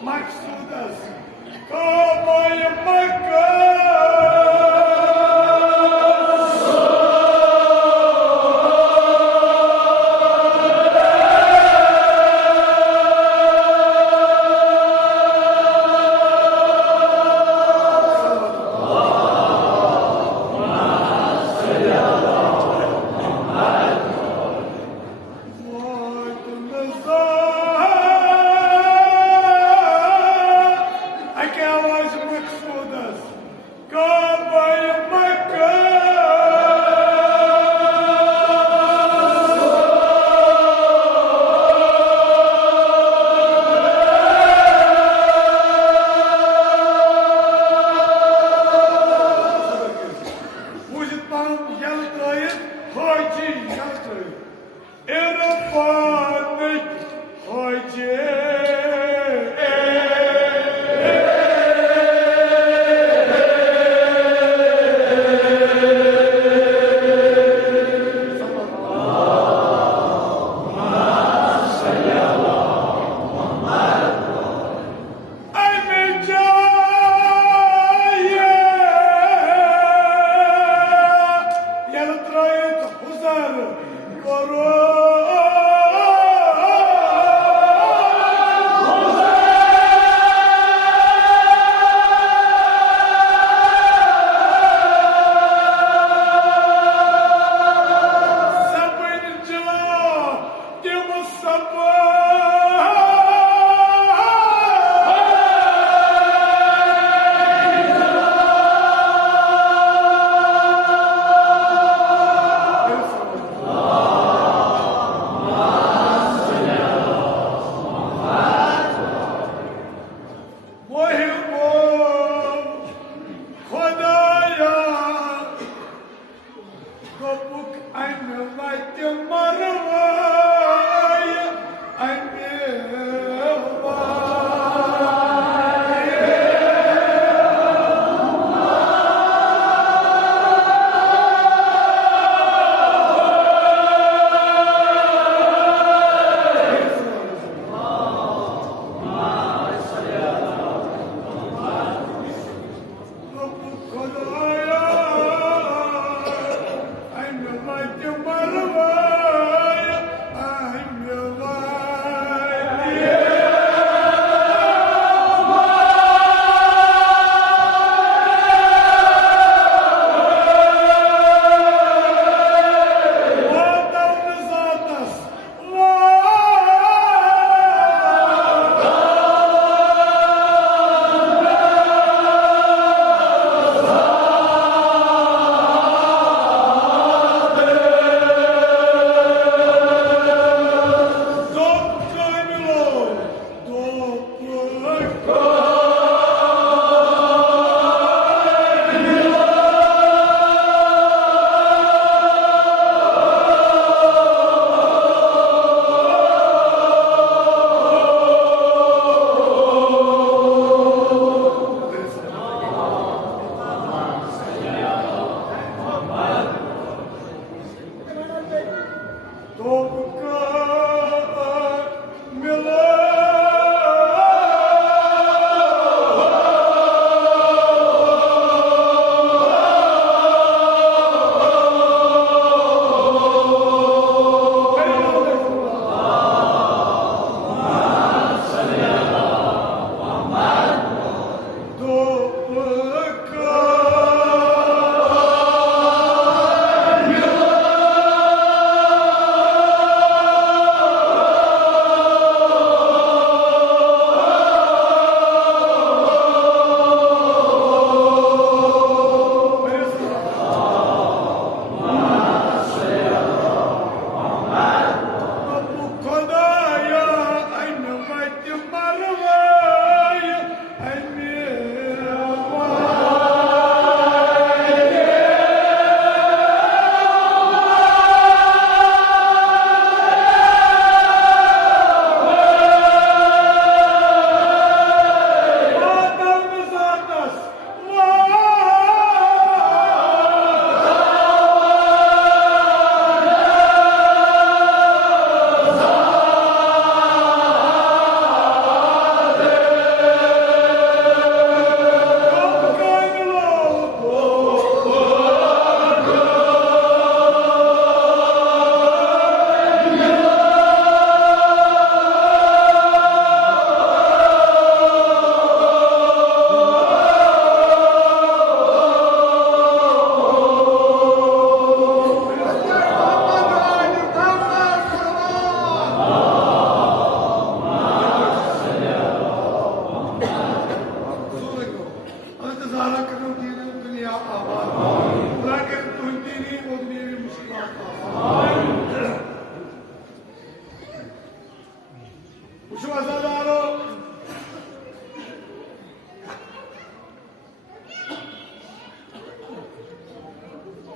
Maksudas, Kabaya Makka. Король!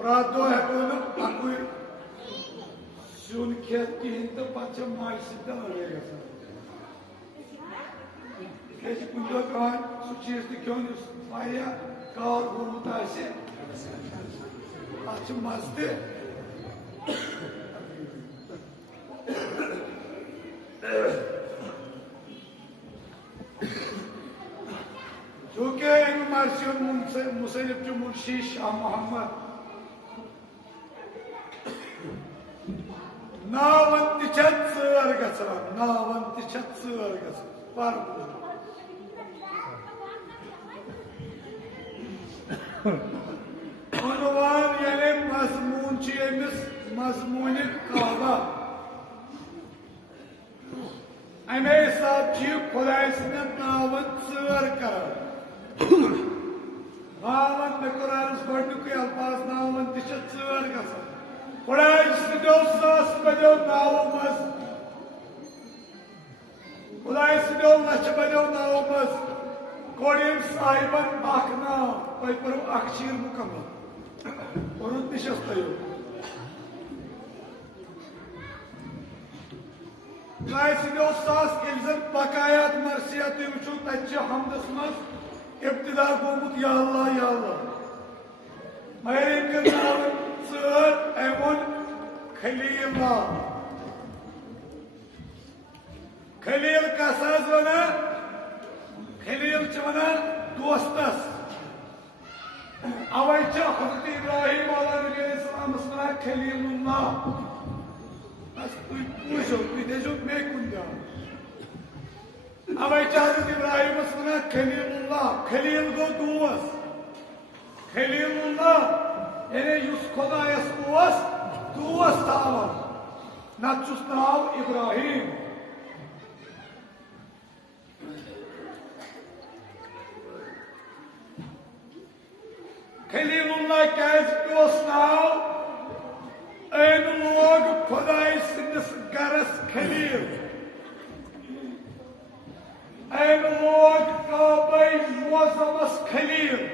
प्रातः हेको अकुई सुन खेत कहें तो पे माज सत्य लड़ाई गई कुछ दह कहान सह चीज तोन काल गोमुत मज चूंकि मर्सियन मुसनिफ मुंशी शाह मोहम्मद नावन तर नावन तर पर उनवान यानी मजमून मजमून काबा अमे हिसाब खुदाय सद नावन तर कर नावन मे कुरान गोडनुक अल्फाज नावन तर ग खुदाय सदो सास बदो नाव मज खुदाय सदो लच बदो नाव मज कोडियम साहिबन अख नाव पे पर अख चीर मुकम्मल और तयो खुदाय सदो सास इल्जम बकायात मर्सियत वुचो तच हमदस मज इब्तिदा गोमुत या अल्लाह मगर इनके नाव तर एवन खलीला खलील कसाज वना खलील वना दोस्तस अवै हजरत इब्राहिम अलैहिस्सलाम खलीलुल्लाह पूछो तुझो मे कुन जान अवै हजरत इब्राहिम खलीलुल्लाह खलील गो दोस्त खलीलुल्लाह यानी युस खुदायस दोस्त तावन नचुस नाव इब्राहिम खलीलुल्लाह कैस नाव अन लोग खुदाय सिंदस गरस खलील अन लोग काबे मोजमस खलील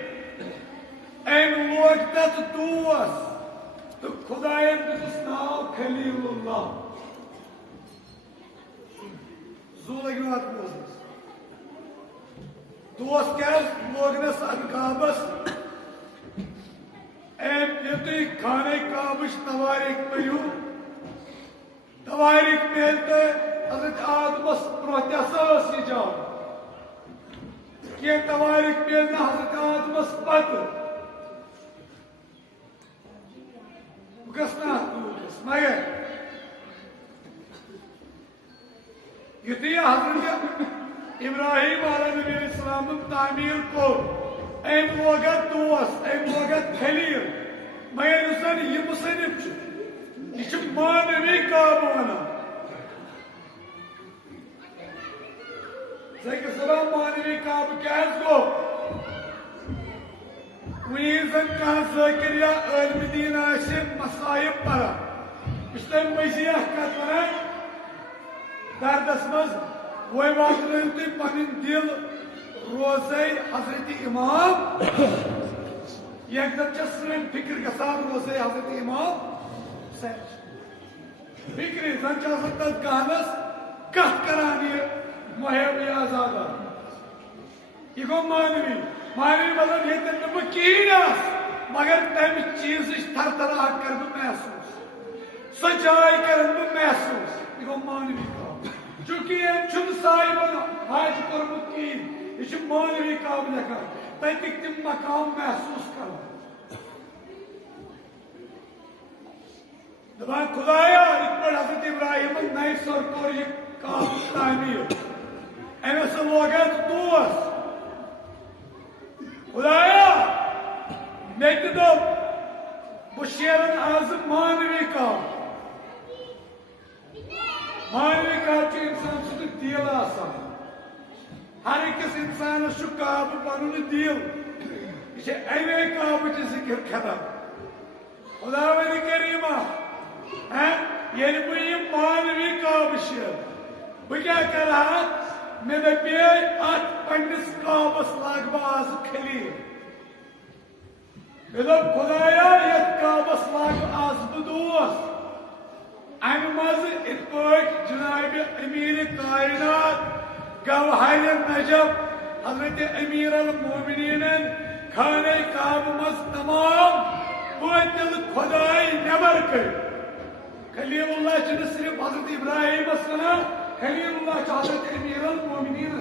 अन लोग तत दोस्त तो खुदाय दिस नाव खलीलुल्लाह जू लगे बात बोलस दोस्त कैस लोगनस अनकाबस ये खाने काबिश तवारीख पढ़ू तवारीख में हजरत आदमस प्रोहस यह जान कह तवारीख में हजरत आदमस पत गना मगर युथी हजरत इब्राहिम अलैहिस्सलाम तामीर को अम लोगत दोस्त अम लोगत खलील मगर यह मुसनिफ यह मानवी काब वन सलाम मानवी काब क्या गो वही जन कह जाकिर या आलम दीन मसाइब परा तम मजिया कत वन दर्दस मज वो वात तुम पन दिल रोजे हजरत इमाम एकदम सन फिक्र गसान रोजे हजरत इमाम फिक्र जन तथ गानस कत करान यह मुहिब आजाद यह गो मानवी मतलब ये बह कहें मगर तम चीज थर थर कर महसूस सो जाय कर महसूस यह गो मानवी काम चूंकि साहिबन हज कोर्मुत कहें यह मानवी काम लेखान तक तम मकाम महसूस कर दपान खुदाया इत पे हजरत इब्राहिम नई सर कोर यह काम तामीर अमें लोगत दोस्त खुदाया मे दोप बह शेरन आज मानवी काम इंसान सद दिल आसान हर अकिस इंसानस काब पन दिल यह अमे काब जिक्र खत्म खुदा वनी करीमा ये बह यह मानवी काब शेर बह क्या कर मे दपे अत पन्निस काबस लाग बह आज खलील मे दोप खुदाया ये काब जवाहर नजब हजरत अमीर अल मोमिनीन खाने काब मज तमाम बोतल खुदाई नबर कर खलीलुल्लाह च सिर्फ हजरत इब्राहिम सना खलीलुल्लाह च हजरत अमीर अल मोमिनीन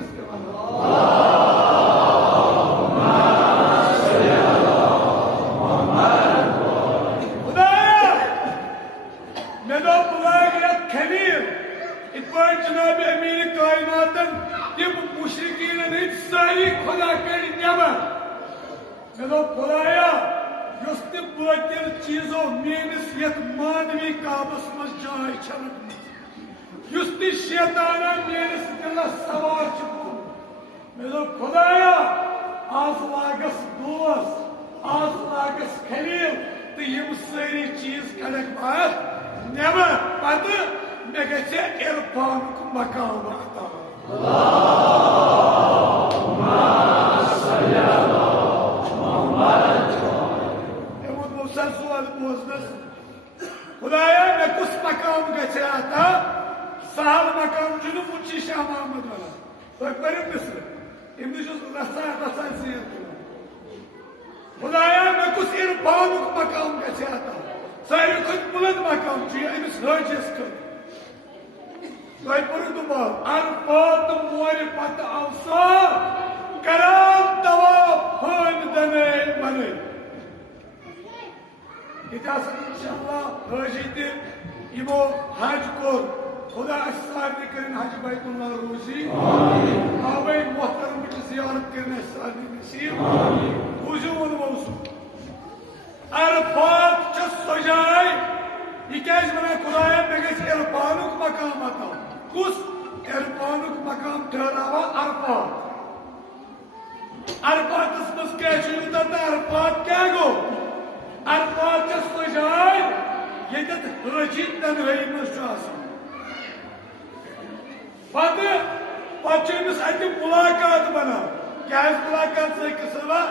जनाब अमीर कायनातन तम मुशरिकीन सारी खुदा कर नबर मे दो खुदाया युस तह बोतल चीजों मेनिस यथ मानवी काबस मज जाय युस तह शैताना मेनिस दिलस सवार मे दो खुदाया आज लागस दोस आज लागस खलील तो यम सारी चीज कड़क बात नबर पत मे गसे इरफान को मकाम आता खुदाया मे कुछ मकाम गसे आता सहल मकाम जुनू मुंशी शाह मोहम्मद वाला तो पर मिस्र इमन रसा रसा से खुदाया मे कुछ इरफान को मकाम गसे आता सारी खुद बुलंद मकाम ची अमिस हाजिस कर अरफात मोर पत अवसर कराम तवाफ हान दने बने इंशाअल्लाह हाजी ते इमो हज को खुदा सारे करें हज बैतुल्लाह रोजी आवे मोहतरम की जियारत करने सारे नसीब हुजूर मौसू अरफात च सजाए ये क्या बना खुदाया मे गस इरफानुक मकाम आता कुस इरफानुक मकाम ठहरावा अरफात अरफातस मज क्या अरफात क्या गो अरफात सजाए ये हाजी तनहाई मज पमिस अत मुलाकात बना क्या मुलाकात सवा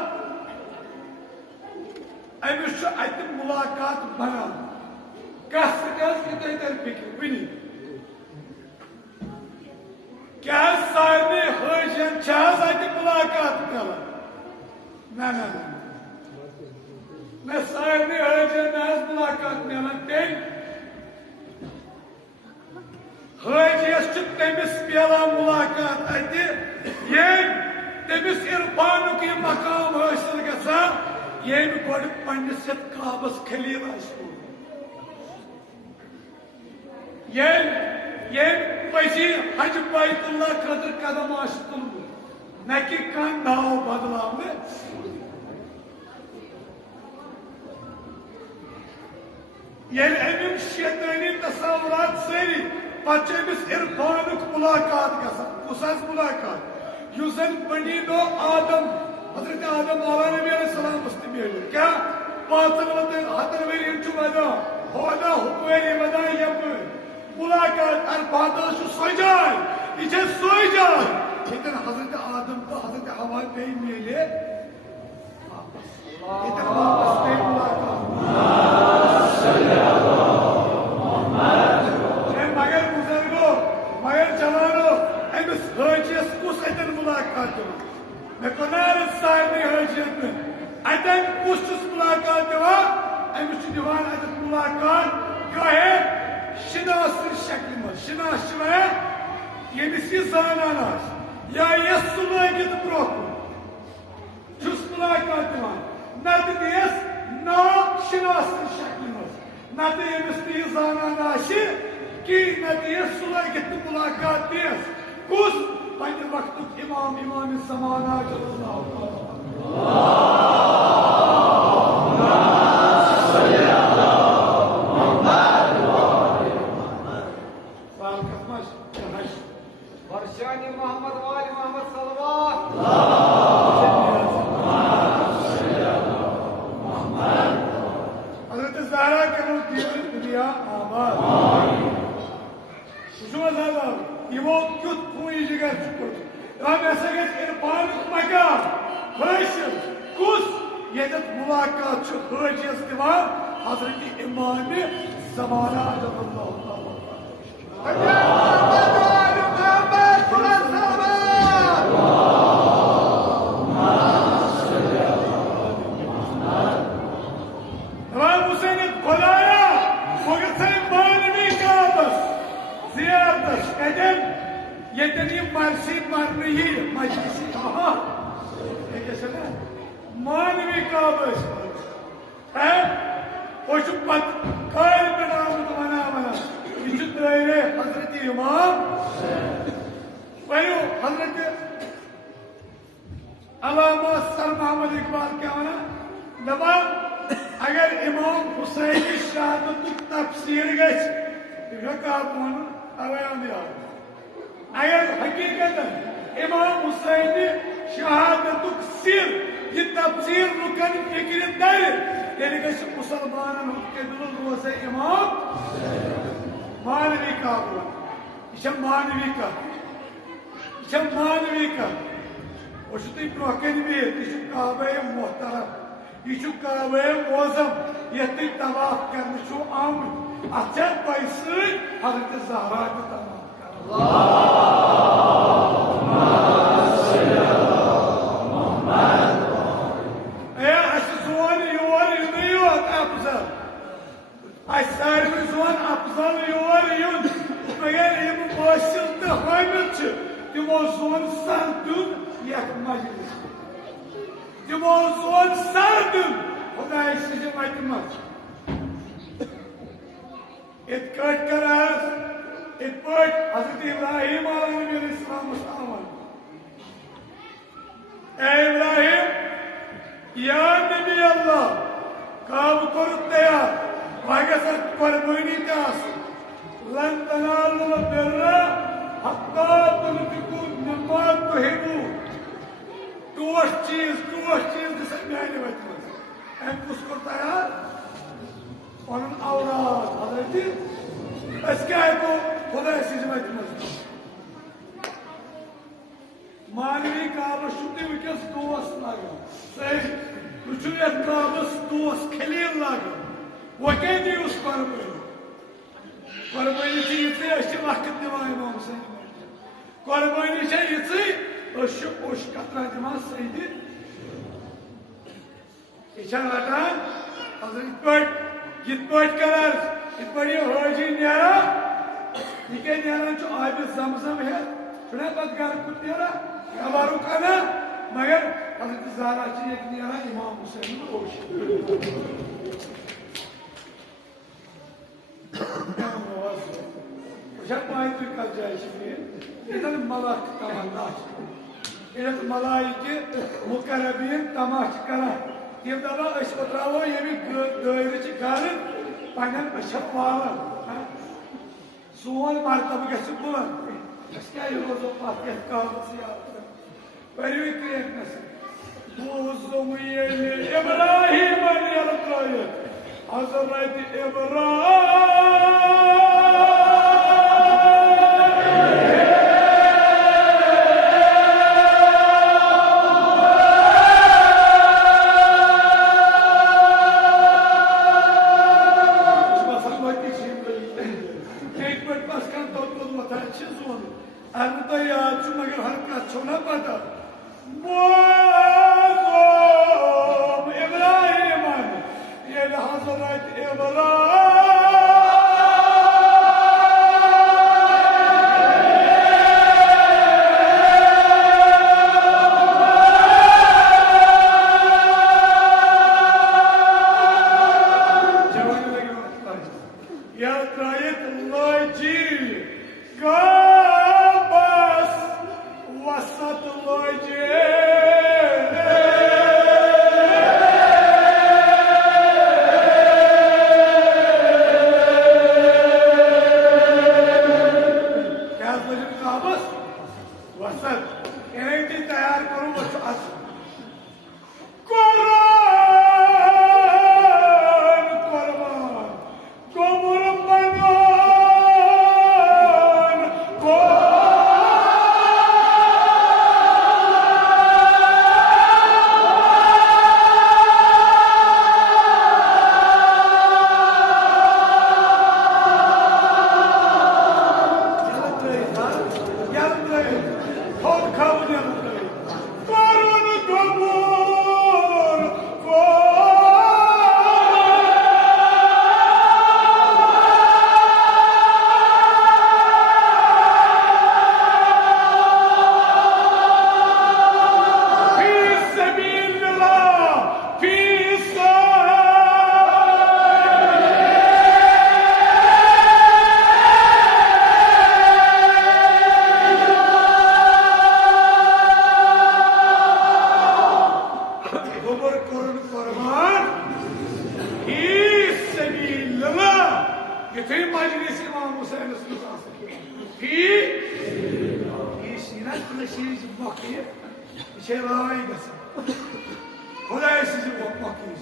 अमिस अत मुलाकात बना कस तर फिक्र वनी क्या सारे हाजियन अत मुलाकात कर ना ना ना सारे हाजियन मुलाकात मिलान तेल हाजियस तमिस मिलान मुलाकात अत तमिस इरफानुक यह मकाम हासिल गसा ये गोड पन्निस काबस खलील ये पसी हज बैतुल्लाह खतर कदम तुल न कि नाव बदलाव ये अमिक शैतानी तसव्वुरात सारी पमिस इरफानुक मुलाकात गसान मुलाकात युसन बड़ी दो आदम हजरत आदम आला नबी अलैहिस्सलाम मिल क्या 5 वरियन वदा होदा हुक्वेरी वदा यप मुलाकात अरफात सजाए ये सजाए ये हजरत आदम तो हजरत हवा पे मिले वापस पे मुलाकात मगर बुजुर्गो मगर जवानो अमिस हाजियस कुस अतन मुलाकात मे कोनार सारे हाजियत अतन कुस मुलाकात दिवान अमिस दिवान अतन मुलाकात कहे शिनास शक्ल में शिनास यमिस यह जानान या यस लगित ब्रो मुलाकात दिवान नत दियस ना शिनास शक्ल में नत यमिस यह जानान कि नत यस लगित मुलाकात दियस कुस पन्ने वक्त इमाम इमाम ज़माना मोहम्मद वाली मोहम्मद सल्लल्लाहु हजरत ज़हरा करो दुनिया आबाद यमो क्युत खूनी जिगर हम ऐसा इरफान मकाम हासिल कुस ये मुलाकात हाजियस दिवान हजरत इमाम ज़माना खुदाया मगर मानवी काबस जियारतस कतन यतन ये मर्सी मरने ही मजलिसी मानवी काबस है वो पत काल पे वना हजरत इमाम वही हजरत अलामा सर मोहम्मद इकबाल क्या वना दबा अगर इमाम हुसैन की शहादत तफसीर अगर हकीकत इमाम हुसैन शहादत सिर ये तफसीर लुकन फिक्र दर यानी कि मुसलमान के दिल रोज़े इमाम मानवी का यह मानवी का यह मानवी का वह ब्रोकन भी यह काबे मोहतरम यह काबे मोजम ये तवाफ कर आमुत अत पैसे हजरत ज़हरा अफजल योर युन मगर यम वासिल तो हामिद तमो जोन सर दुन यथ मजलिस तमो जोन सर दुन खुदाय सज वत मज इत कट कर इत पट हजरत इब्राहिम अलैहिस्सलाम ए इब्राहिम या नबी अल्लाह काम कर तैयार वागसर कुर्बानी दास लन तनालुल बिर्र हत्ता तुनफिकू मिम्मा तुहिबू टोश चीज दिस म्याने वत मज एम कुछ कर तैयार पन औलाद हजरत अस क्या को खुदा से वत मज मानवी काब शुद्धि वकस दोस लागो सही तुझु यत काबस दोस खलील लागो वो क्या दी उस कुर्बानी से ये अच्छे वक्त दिवान इमाम हुसैन कुर्बानी से ये उस कतरा दिवान सही ये रटान इत कर ये हाजी नारा यह क्या नारान आब जमजम है छुना पे घर कुछ नारा कबारुक अना मगर हजरत ज़हरा नारा इमाम हुसैन मलक तमन्ना मलाइके मुकरबीन तमाश करा तम दपा त्रो ये दर गर पन वालन सोन मरतब ग बुलंद क्या रोजो पे परू क्रियस बूजुम इब्राहिम हजरत इब्राहिम मगर हर का छोना पता इब्राहिम ये हजरत इब्राहिम थे मजलिस इमाम हुसैन फी सीना नशीज मौके ये राय गसा खुदा मौके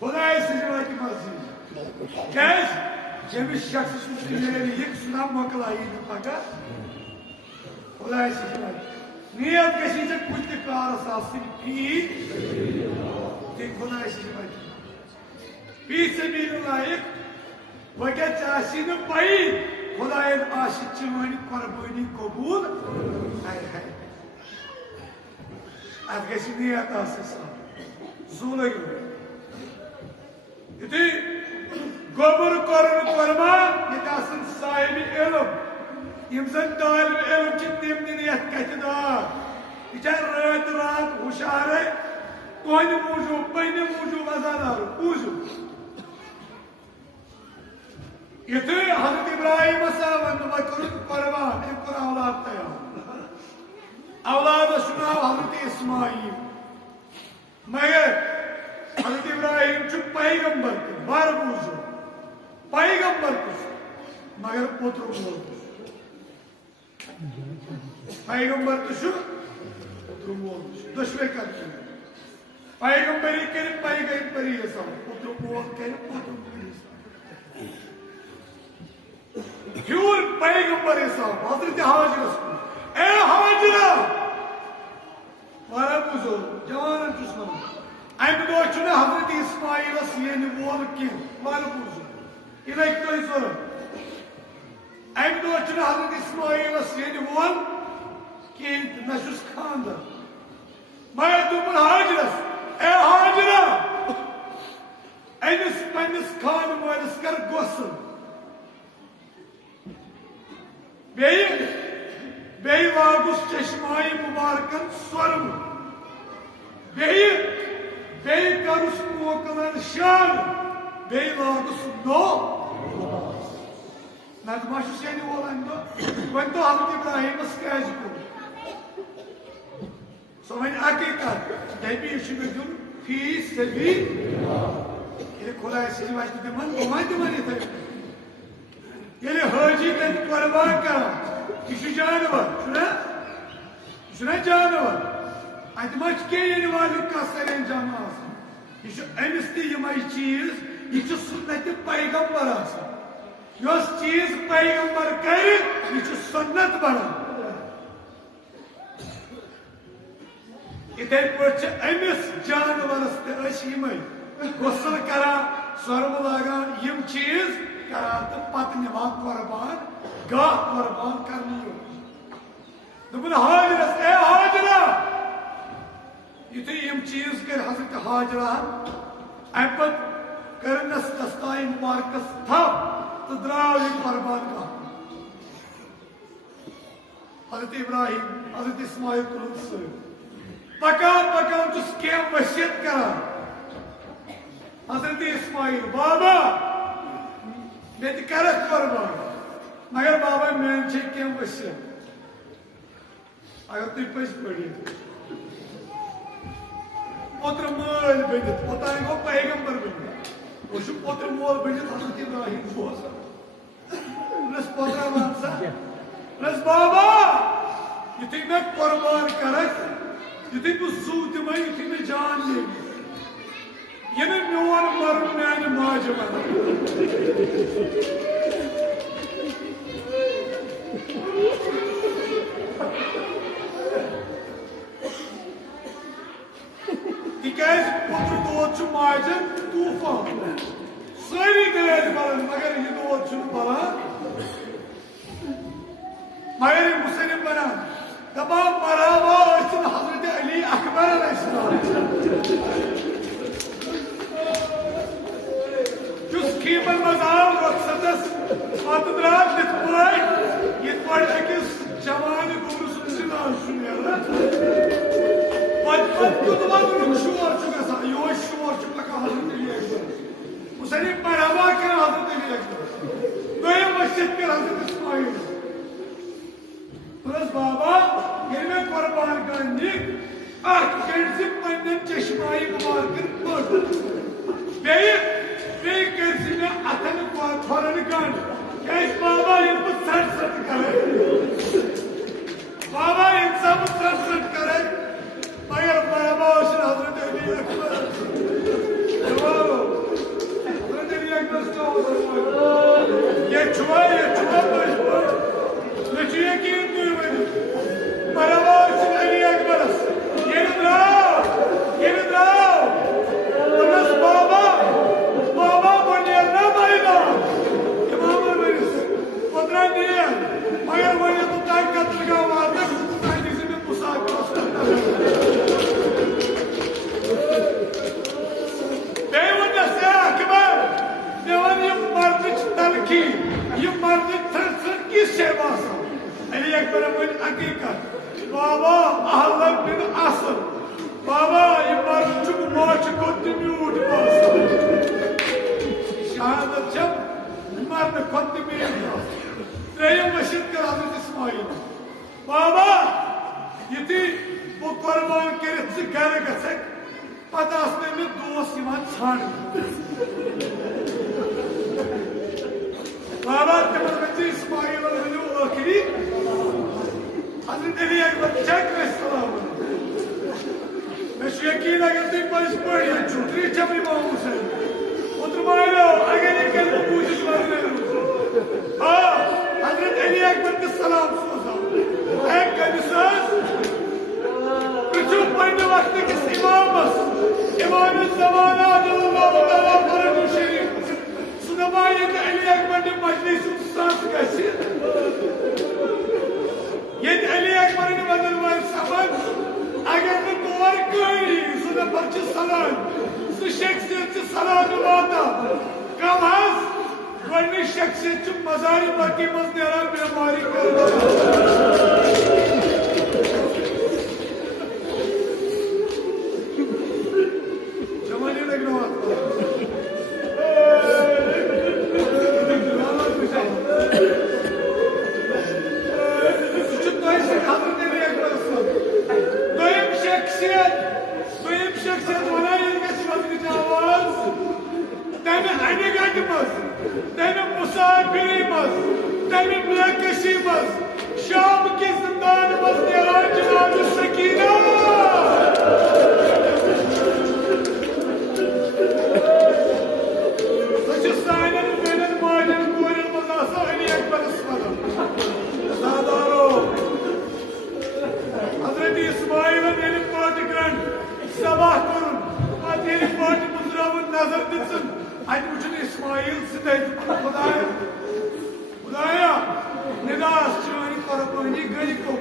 खुदा वत मर्जी क्या जमिस शख्स सुना मकलाई पगह खुदा नियत गसी कुछ कारस फी खुदा फी सबीलिल्लाह वह चासी न पई खुदायन आशिक चवानी कुर्बानी कबूल अत गसी नियत जू लगे युथि गोबर कर्न कुर्बान ये साहिब इल्म यम जन तालिब इल्म तम दिन ये कत दार यह रात रात हुशार तुहद मूजूब पन्न मूजूब अजादार मूजूब युथि हजरत इब्राहिम वन कुर्बान अम कोर औलाद तैयार औलाद नाव हजरत इस्माइल मगर हजरत इब्राहिम पैगंबर बर मूजूब पैगंबर मगर पुत्र मोल पैगंबर तो पुत्र मोल दुश्वे कर पैगंबरी कर पैगंबरी पुत्र मोल कर पुत्र ह्यूर पैगंबर हजरत हाजरस ए हाजरा वारा बुजुर्ग जवान अम दो हजरत इस्माइलस ये वोल कह वारा बुजुर्ग इन तुम जरूरत अम दो हजरत इस्माइलस ये वोल कह नशुस खानदर मगर दोपन हाजरस ए हाजरा अमिस पन्निस खान मालिस कर गुसल बे लागुस चश्माई मुबारकन स्वर्म बे करुस मोकलन शान बे लागुस नो नदमाशुस यानी वोलन दो वन तो हजरत इब्राहिम स्काज को सो वन हकीकत दबी शुगुन फी सभी ये खुदा से वाज दमन दमन थे ये हाजी तन कुर्बान कर यह जानवर जानवर अत मच के कसर जमा यह अमिस तम चीज यह सुन्नत पैगंबर चीज पैगंबर कर यह सुन्नत बना इथे पे अमिस जानवरस तमें गुसल कर स्वर्म लागान यम चीज करान तो पत निवान कुर्बान गाह कुर्बान करनी दोपन हाजरस ए हाजरा युथि यम चीज कर हजरत हाजरा अम पे करनस दस्ताई मुबारकस थप तो द्राव यह कुर्बान गाह हजरत इब्राहिम हजरत इस्माइल पकान पकान क्या वसीयत करान हजरत इस्माइल बाबा मे कर कुर्बान मगर बाबा मेन क्या वसीयत अगर तुम पज पढ़ी पुत्र मोल बनित ओतान गो पैगंबर बनित वह पुत्र मोल बनित हजरत इब्राहिम पुत्र वन सा बाबा युथि मे कुर्बान कर युथि बह जू दिम युथि मे जान ले ये मोन मरन माने माज तिकाज पुत्र दोद माजन तूफान सारी दरिया बलान मगर यह दोद बलान मगर यह मुसलिम बनान तमाम मरावा हजरत अली अकबर कीमन मजाव रखसतस पत द्राव ये अकिस जवान गुरु सुनान शोर गसान यो शोर पकान हजरत अली अकबर मुसलिम मरावा कर हजरत अली अकबर दोम वसीयत कर हजरत इस्माइल बाबा ये मे कुर्बान करनी पन्न चश्माई मुबारकन बे अथन थोरन गंड ये छुआ बस ये छुए की दुर्बल मरवाज अली अकबरस ये निद्राव तुमस बाबा बोलिए ना भाईला इमाम बरिस पत्रा दिया मगर वो ये तो ताकत लगा वादा ताकि से में पुसाक देवना से अकबर देवन ये मर्द तलखी ये मर्द थरथर की सेवा सा अली अकबर बोल हकीकत बाबा अहलन बिन असद बाबा ये मर्द चुप मोच को तिम्यूट पास शहादत जब मर्द को तिम्यूट पास त्रेयम मशीद कर हजरत इस्माइल बाबा यदि वो कुर्बान करे से घर गसक पता असने में दोस्त इमान छान बाबा तमर बच्चे इस्माइल और जो आखिरी हजरत अली अकबर चक में सलाम मैं यकीन अगर तुम पर पढ़ या छुट्टी चपली मामू से उतर मारो अगर ये कल पूछ मारने हाँ हजरत अली अकबर के सलाम सोचा एक कंसास कुछ पढ़ने वक्त के इमाम ज़माना अल्लाह ताला फरज शरीफ सुनवाई के अली अकबर ने मजलिस उस्ताद कैसे ये अली अकबर ने बदल वाल समझ अगर मैं तोर कोई सुना पर्च सलाम सु शख्सियत से सलाम वाता कम हस वरनी शख्सियत चुप मजारी बाकी मजने आराम बीमारी कर शाम के जिंदान बसने जनाब सकीना सचिस्तान मेहनत माजन कोरन मजासा अली अकबर अस्मदम सादारो हजरत इस्माइल मेरे पार्ट ग्रंथ सबाह करुन मेरे पार्ट मुद्रावन नजर दिसन आज मुझे इस्माइल से खुदाया निदास चोनी कुर्बानी गली को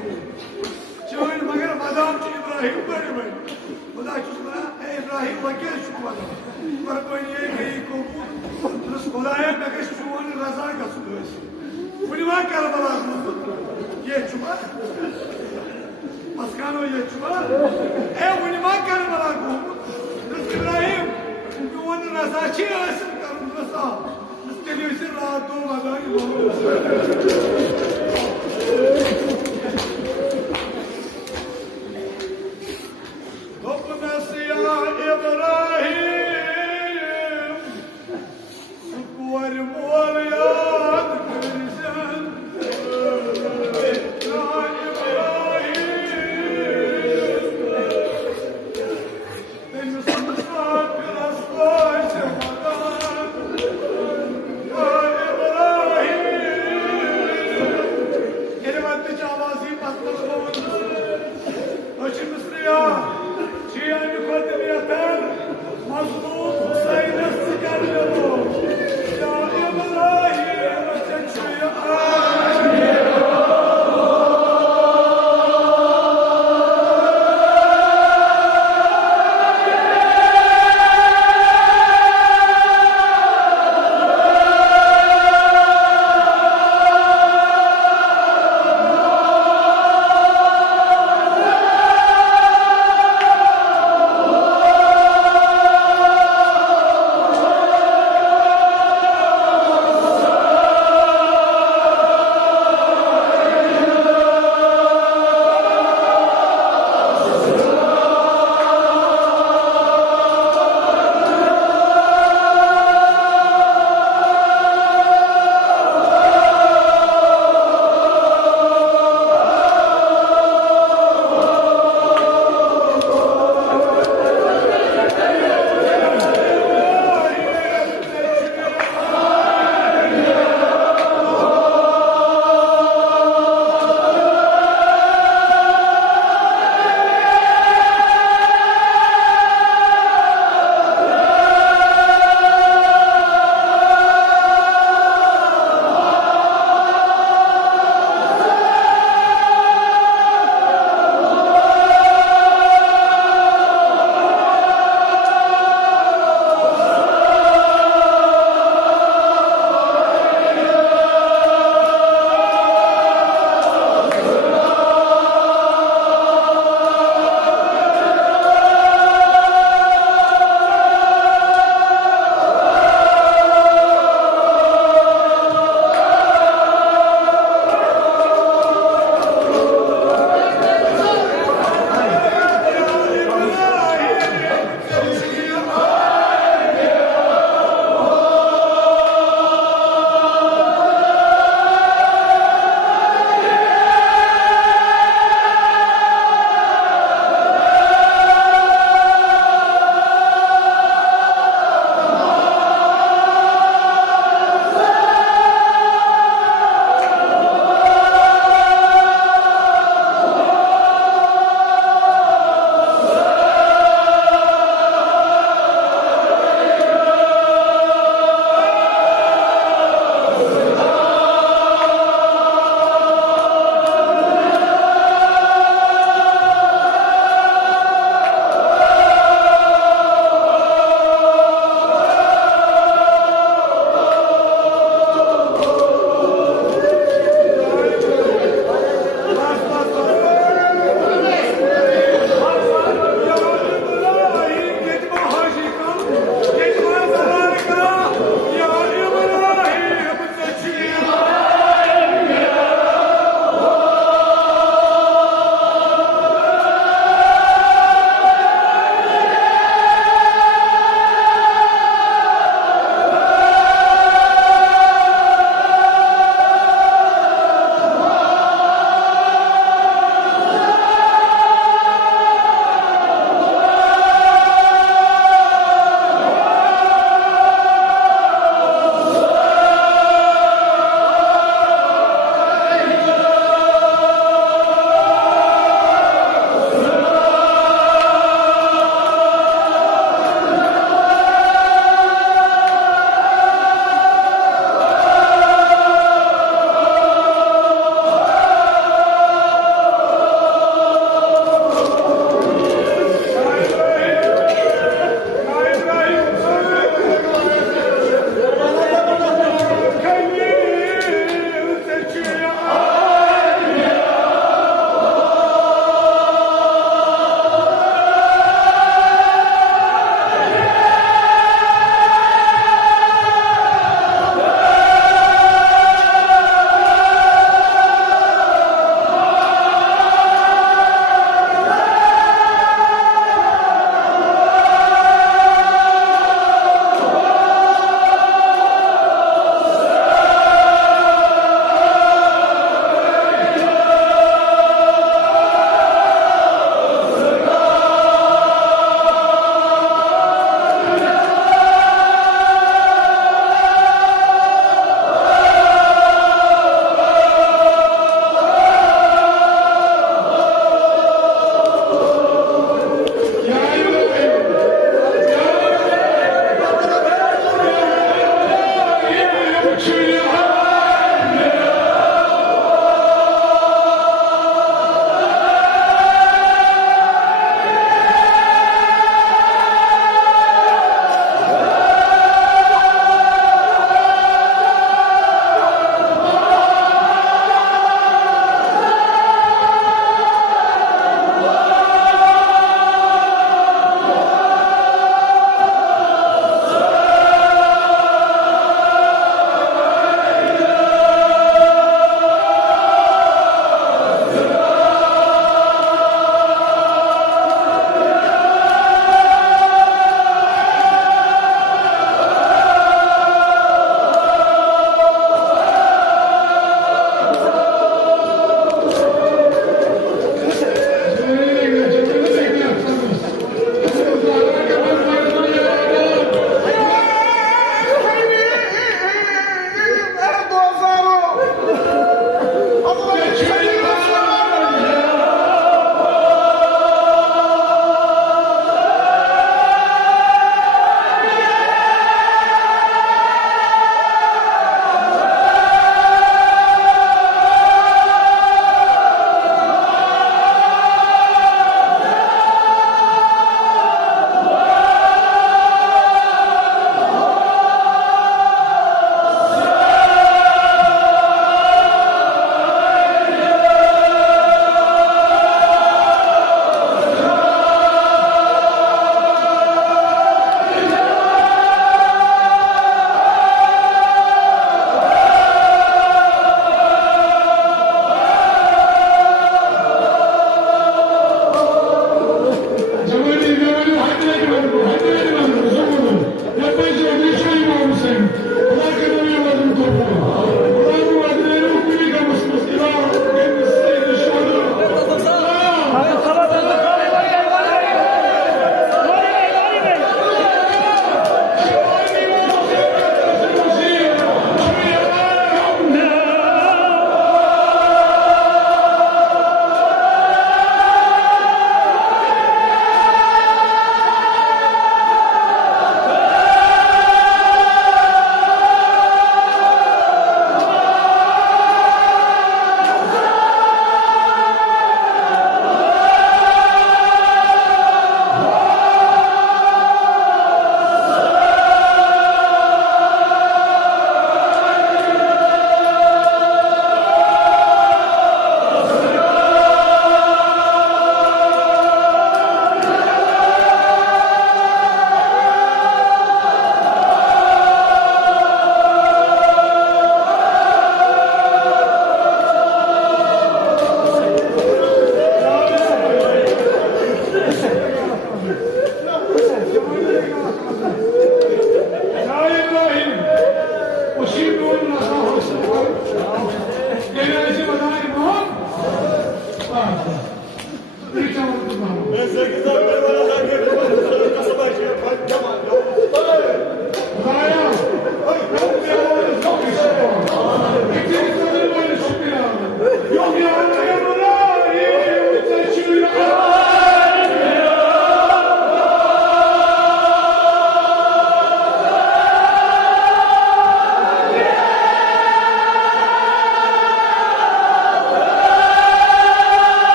चोन मगर मदाम च इब्राहिम बड़े खुदा चुना ए इब्राहिम वकील शुक्र कुर्बानी गली को बस खुदाया मगर चोन रजा का सुबह बुनिवा करबला ये चुमा मस्कानो ये चुमा ए बुनिवा करबला को इब्राहिम चोन रजा ची हासिल करूं रसा इसके लिए से रात दो बधाई हो Mazlum Hüseyin Estikar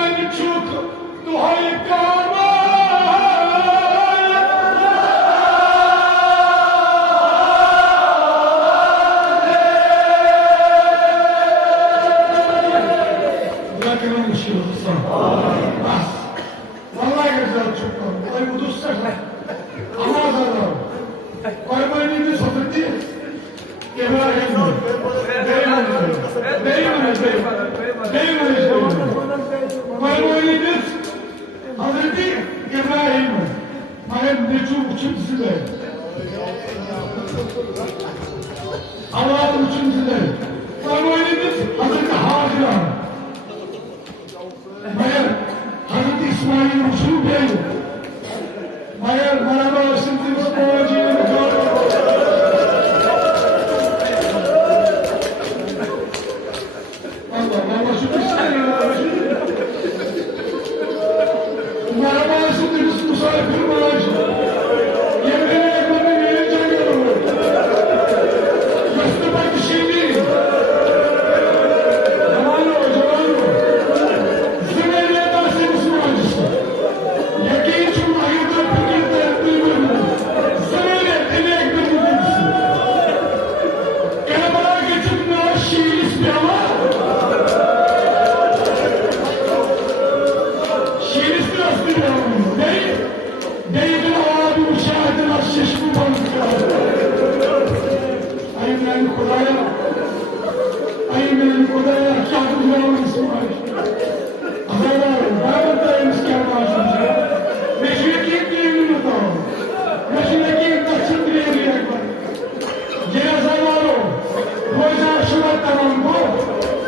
ben çok duayı kâma. Bırakın şey olursa. Bas. Vallahi güzel çok var. Ay bu dostlar. Ama azalım. Koymayın satırdı. İbrahim. Koymayın Hazreti İbrahim. Mayem Necum uçumcusu. Allah'ın uçumcusu. Koymayın Hazreti Hacer. Mayem Hazreti İsmail uçum bey. Mayem merhaba sınıfımız boğacıyım. Allah şu bir şey ya. Merhaba sınıfımız musafir boğacı. Yemeğine ekonomi verecek yanımı. Göstermek bir şey değil. Zamanı o, zamanı o. Zümeyye derseniz boğacısı. Yakin için ayırdığı fikirde duymuyorum. Zümeyye emek bir mühendisi. Gene bana geçip ne şiir istiyor ama şiir istiyor aslında. Neydin abi müşahedin aşşeş bu balıkta. Ayın benim kodaya. Ayın benim kodaya. Kâdımcı olmak İsmail. Azaylar, ben buradayım iskerbaşımcı. Meşreki düğününü tamam. Meşreki taçın direğini yakmak. Cenazalar o. Boyza aşılar tamam bu.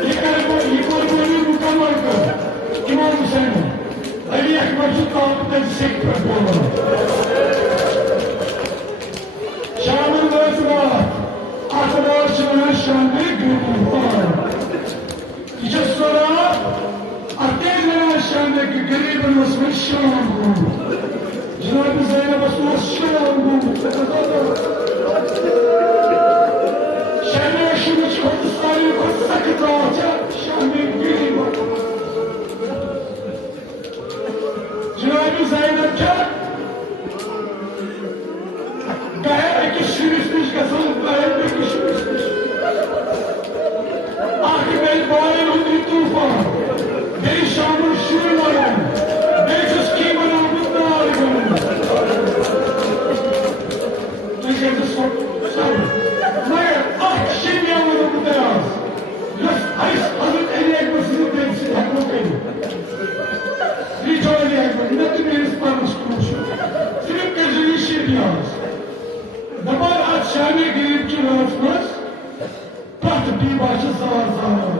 Yıkar boyu mukammal kıl. İmam Hüseyin'e. Ali Ekber'cik dağıtıda sektör boyu. Şam'ın gözüne arkadaşının şanlı gülü var. Gece sonra Akdeniz'in şandaki garibin ismi Şam bu. Cenab-ı Zeynep'e sonra Şam bu. Şam'ın yaşını Kürdistan'ı sakıt ağaca Şam'ın gülü var. Cenab-ı Zeynep'e gayet ekişmişmiş, kasılıp gayet ekişmişmiş. Akıbet bağlı hudu tufan. Bey Şam'ın şuurları. Beysiz kimin aldık da ağrıyorum. Tüykez'i sor. Mayır, şimdi yavrum bu beyaz. Los Ayş Hazret Ali Ekber'sinin temsil hakkı benim. Hiç öyle yakın. Ne tüm yeriz parmış konuşuyor. Sürüp gözünü işe diyoruz. Damar aç şahane girip ki öğretmez. Bahtı bir bahçe zavar zavar.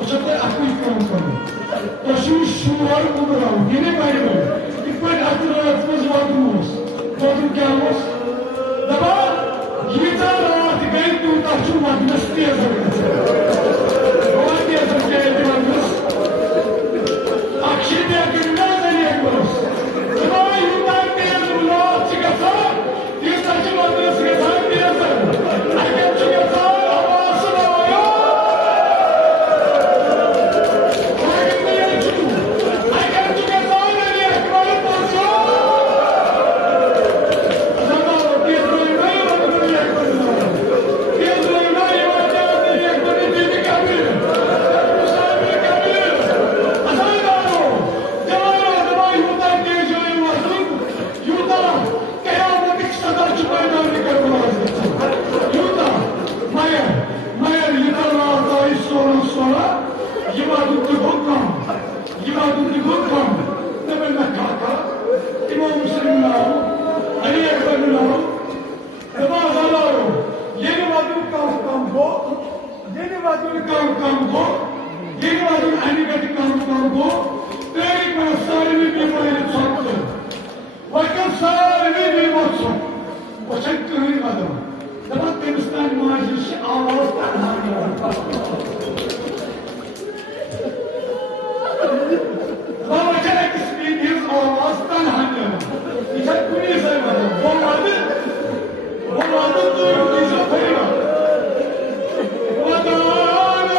O çatı akıl yıkanım konu. O şu var budur abi. Yine bayılır. İkbal akıl öğretmez vardımız. Vardım gelmez. Damar gitar rahatı gayet bir utakçım var. Nasıl diye zorlayacağız. Ona diye zorlayacağız. Akşam yakınlar da yapıyoruz. Ama yıldan beri bunu çıkarsa, yıldaşı madde sıkıntı diyorsun. Erken çıkarsa havası havaya. Sakin bir yolcu. Erken çıkarsa nereye ekmeği bozuyor. Zaman tiyatroyuna yamadığını yakınlar. Tiyatroyuna yamadığını yakınlar dedik abi. Misafir kabul. Asayla. Yuda, kıyametik sadar çıkmaydan yıkarmazdı. Yuda, Mayer yıkarlar dahi sonra yımadın tıkınkam, ne benimle kaka, İmam Müslim'in ağabey, Ali Ekber'in ağabey, Ramazan ağabey, yeni vadın kalkan bu, yeni vadın anigati kalkan bu, Derik bana sahibi bir bayını çaktı. Bakın sahibi bir maçı. O çaktı hıymadım. Demek Demistan muhacirşi ağızdan hangi Baba çelek ismi bir ağızdan hangi İçak bunu saymadım. Boğadı duyduğunuzda koyma. Vadanas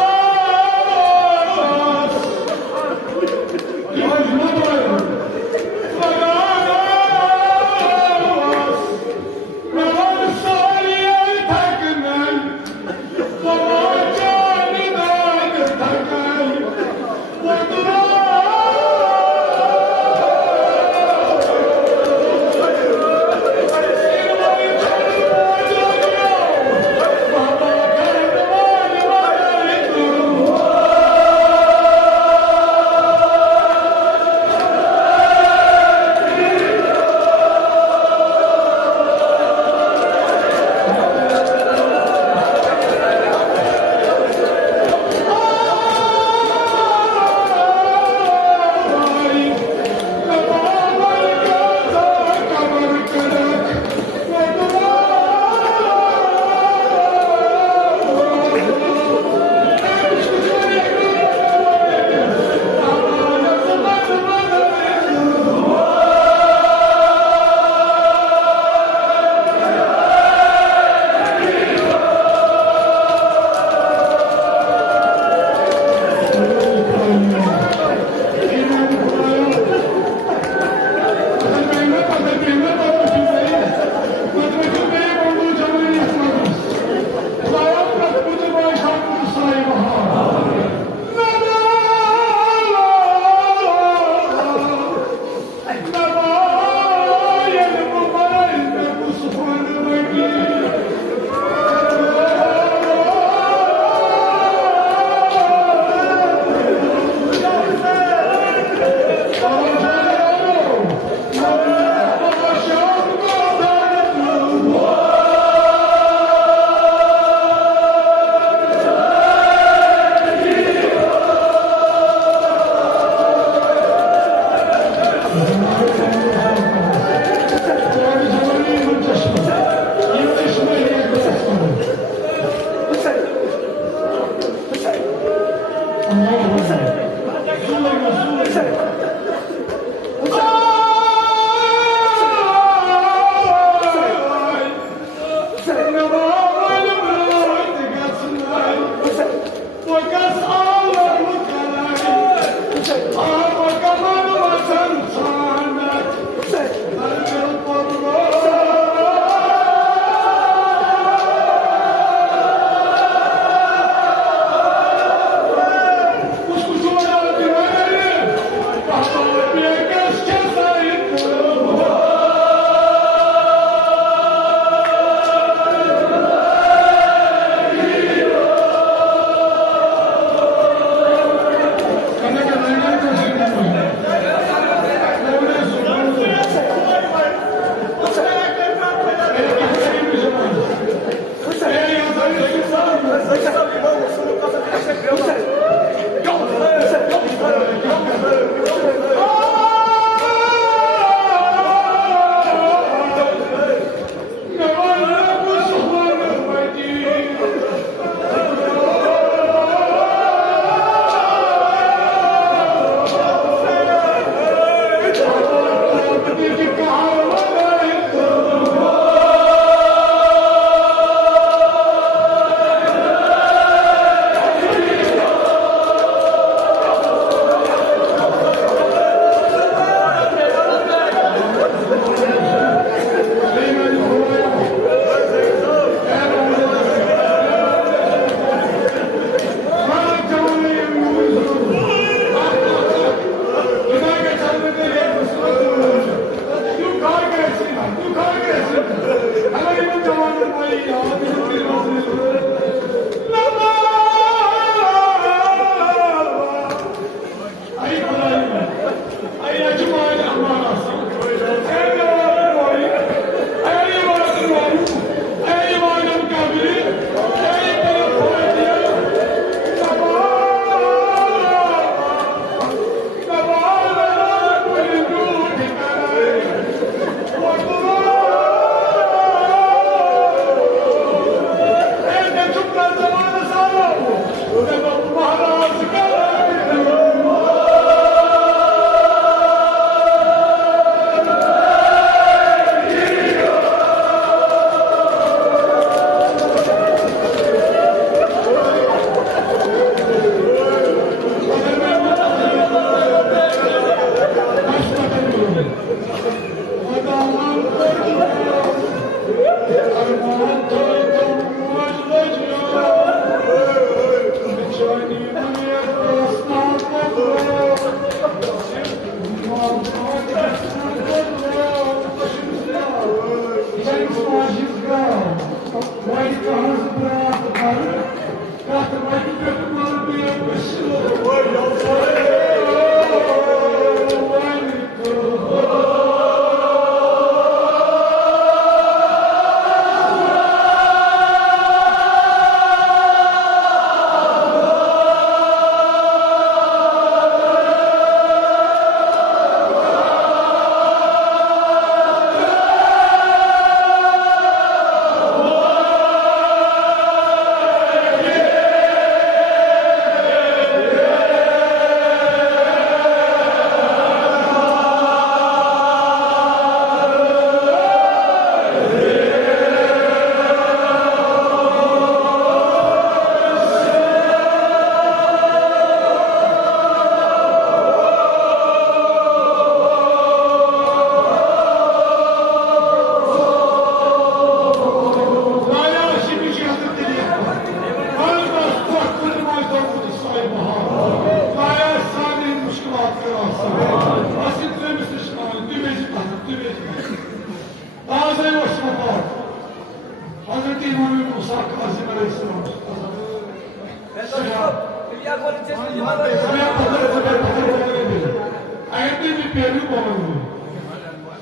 Agar tu di Peru bawa,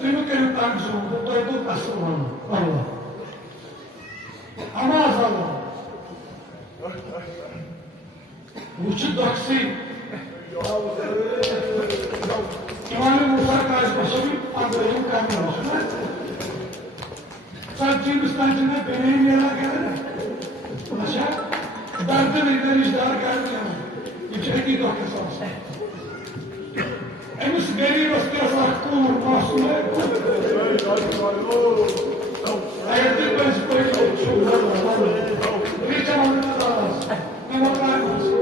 tu kena langsung, tu itu kasuan, Allah. Amas Allah. Uçuk doksi. İmanı Musa karşıbaşı bir adayın kamyon. Sadece müstahcına beneğin yere gelene. Aşağı, darbe verilen ijdar gelene. İçeriki dokyası olsun. Emus geri rastgele sakkur masumlar. Ayette ben spoyum çok var. Bir zamanında da az. Ne bakar mısın?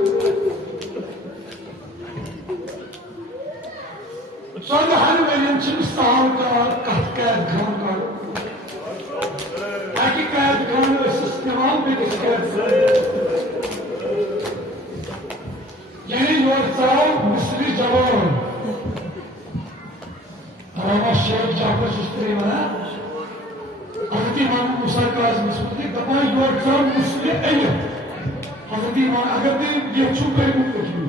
Sonra hani benim için sağlıkta katkıya kanka. Hakikaten kanka sistemam bir iskert. Yeni yortsal Mısri Cavan. Ama Şeyh Cafer Süsleyman'a Hazreti İmam Musa Kazım Mesud'u daba yortsal Mısri Eyüp. Hazreti İmam Agadi Yekçu Beymut ekibi.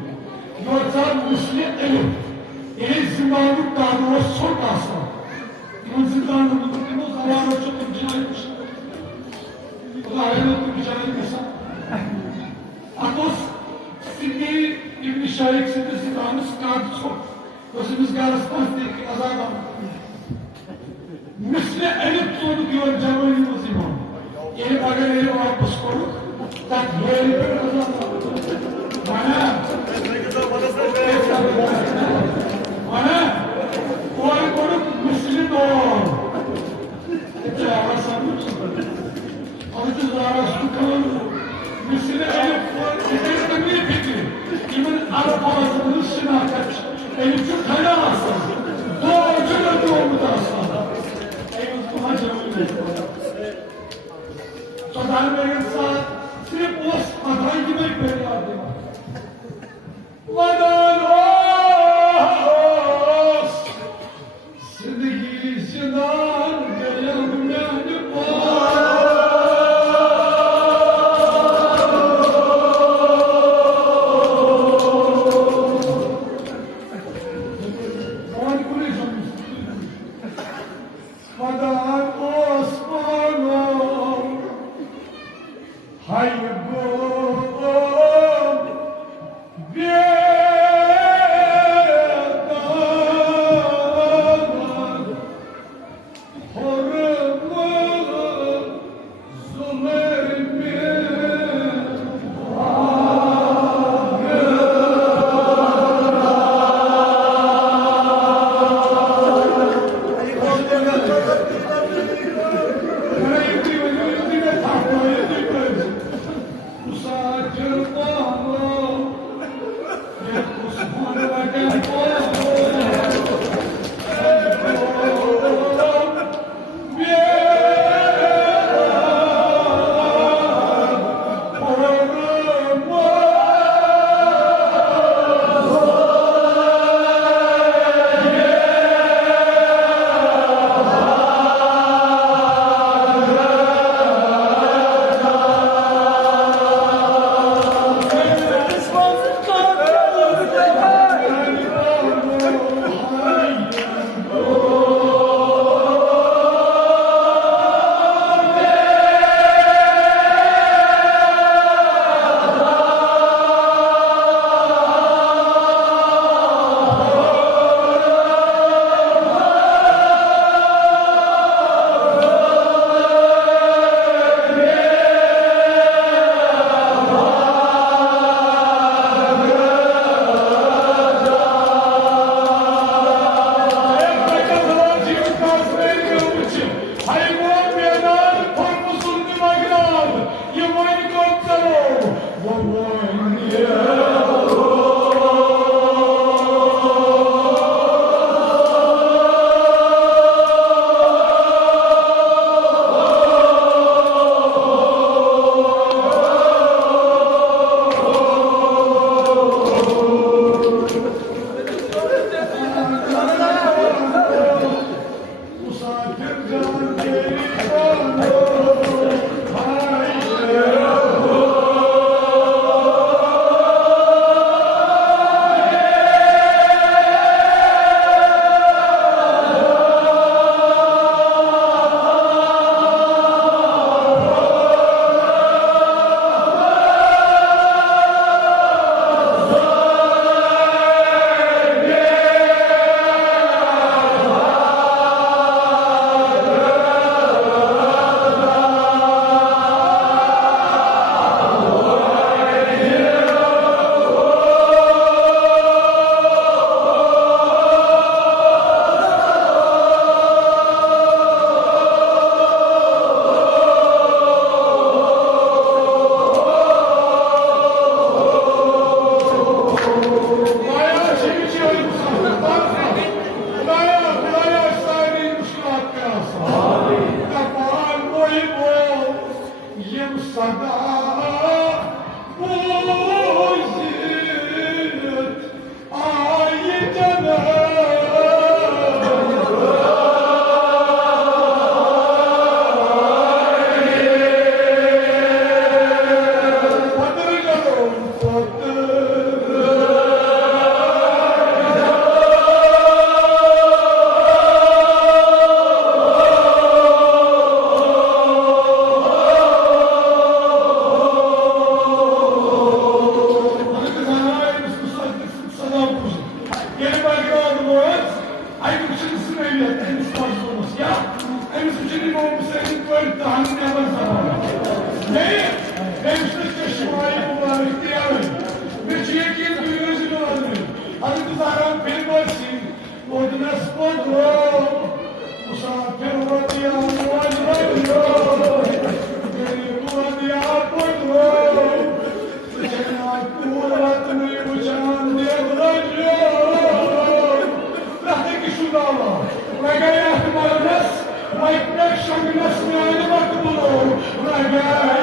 Yortsal Mısri Eyüp. Yeni zindanlık dağına son asla. İmam zindanlık tuttuğumuz zamanı çok imkanıymış. Bu da hayalotlu imkanıymışsa. Atos Siddi İbn-i Şahik Siddi zindanı sıkıntı çok. Gözümüz garıstan değil ki azadam. Misli elip tuğdu diyor Cemal'imiz imam. Yeni bagayeli var psikolog. Tak böyle bir azadam. Bana o ay konup Müslü doğum. İşte arasanmışsın. Alıcı zarasını kalın. Müslü elip tuğdu. Niye peki? Kimin arabalarını şınakat. Elif'in kaya aslan. Doğrucu da doğru da aslan. Eyvaz bu hacı. Sonra benim saat sırf os aday gibi böyle yardım. Vadan os. Sıdgı sıdan gelen yani Aynı kuşun evlat, en üst olması ya. En üst kuşun olmasaydı böyle tahmin yapar zamanı. Ne? En üst kuşun mübarek diyemem. Ve çiğ duyurucu dolanır. Hadi kızarım benim olsun. Orduna spor. Musafir vadiya muacırıyor. Gönül vadiya koyuyor. Cenab-ı kuvvetini uçan diye bırakıyor. Bıraktı ki şu dava. Bırakaya ihtimaliniz. Bırakmak şangınız yani bakı bulur. Bırakaya.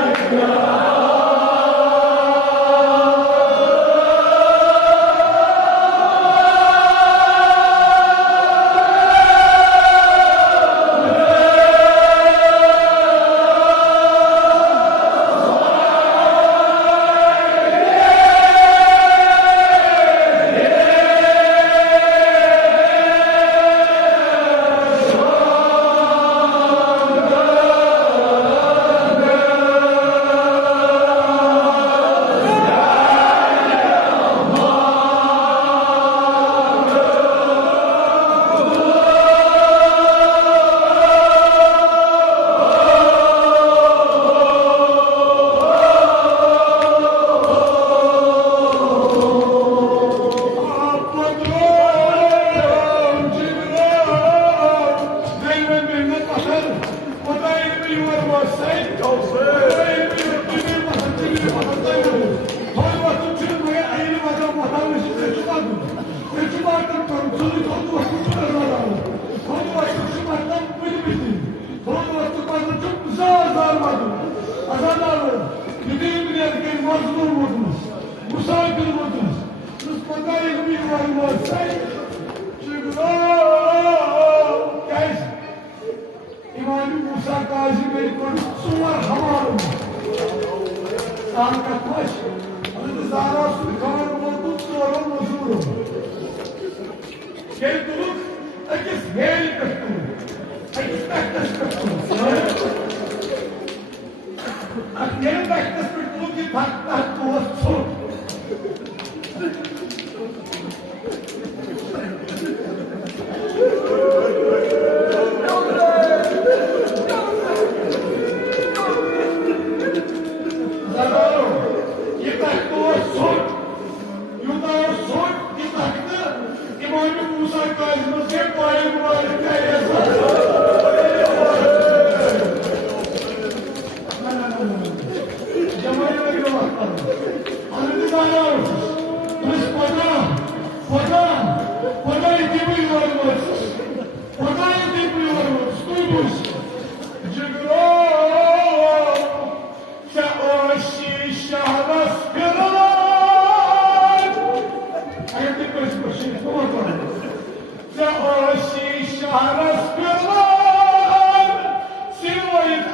Silvoit,